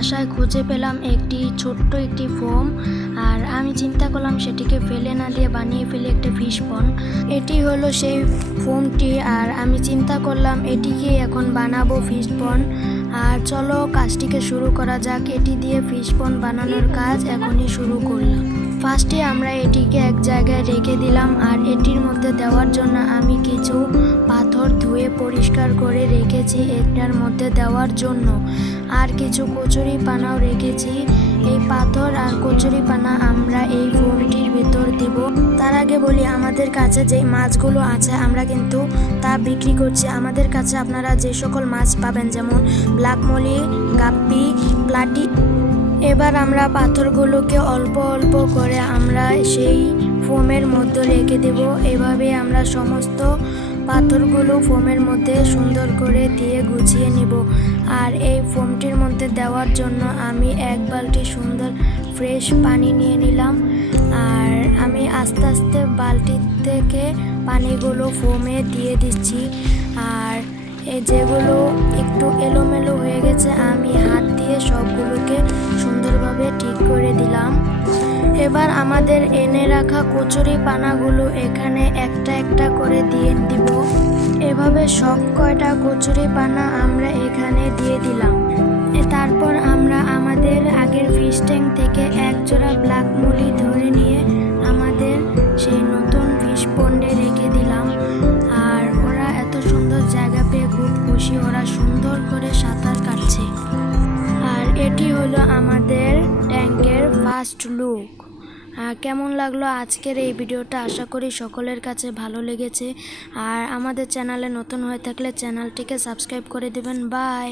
বাসায় খুঁজে পেলাম ছোট্ট একটি ফোম। আর আমি চিন্তা করলাম সেটিকে ফেলে না দিয়ে বানিয়ে ফেলে একটা ফিশ পন্ড। এটি হলো সেই ফোমটি, আর আমি চিন্তা করলাম এটিকে এখন বানাবো ফিশ পন্ড। আর চলো কাজটিকে শুরু করা যাক। এটি দিয়ে ফিশ পন্ড বানানোর কাজ এখনই শুরু করলাম। ফার্স্টে আমরা এটিকে এক জায়গায় রেখে দিলাম, আর এটির মধ্যে দেওয়ার জন্য আমি কিছু পাথর ধুয়ে পরিষ্কার করে রেখেছি এটার মধ্যে দেওয়ার জন্য। আর কিছু কচুরি পানাও রেখেছি। এই পাথর আর কচুরি পানা আমরা এই ফোমটির ভিতর দিব। তার আগে বলি, আমাদের কাছে যে মাছগুলো আছে আমরা কিন্তু তা বিক্রি করছি। আমাদের কাছে আপনারা যে সকল মাছ পাবেন, যেমন ব্ল্যাক মলি, গাপ্পি, প্লাটি। এবার আমরা পাথরগুলোকে অল্প অল্প করে আমরা সেই ফোমের মধ্যে রেখে দেব। এভাবে আমরা সমস্ত পাথরগুলো ফোমের মধ্যে সুন্দর করে দিয়ে গুছিয়ে নিব। আর এই ফোমটির মধ্যে দেওয়ার জন্য আমি এক বালতি সুন্দর ফ্রেশ পানি নিয়ে নিলাম। আর আমি আস্তে আস্তে বালতি থেকে পানিগুলো ফোমে দিয়ে দিচ্ছি। আর যেগুলো একটু এলোমেলো হয়ে গেছে আমি হাত দিয়ে সবগুলোকে সুন্দরভাবে ঠিক করে দিলাম। এবার আমাদের এনে রাখা কচুরি পানাগুলো এখানে একটা একটা করে দিয়ে দিব। এভাবে সব কয়টা কচুরি পানা আমরা এখানে দিয়ে দিলাম। তারপর আমরা আমাদের আগের ফিশ ট্যাঙ্ক থেকে এক জোড়া ব্ল্যাক মলি ধরে নিয়ে আমাদের সেই নতুন ফিশ পন্ডে রেখে দিলাম। আর ওরা এত সুন্দর জায়গা পেয়ে খুব খুশি, ওরা সুন্দর করে সাঁতার কাটছে। আর এটি হলো আমাদের ট্যাঙ্কের ফার্স্ট লুক। কেমন লাগলো আজকের এই ভিডিওটা? আশা করি সকলের কাছে ভালো লেগেছে। আর আমাদের চ্যানেলে নতুন হয়ে থাকলে চ্যানেলটিকে সাবস্ক্রাইব করে দেবেন। বাই।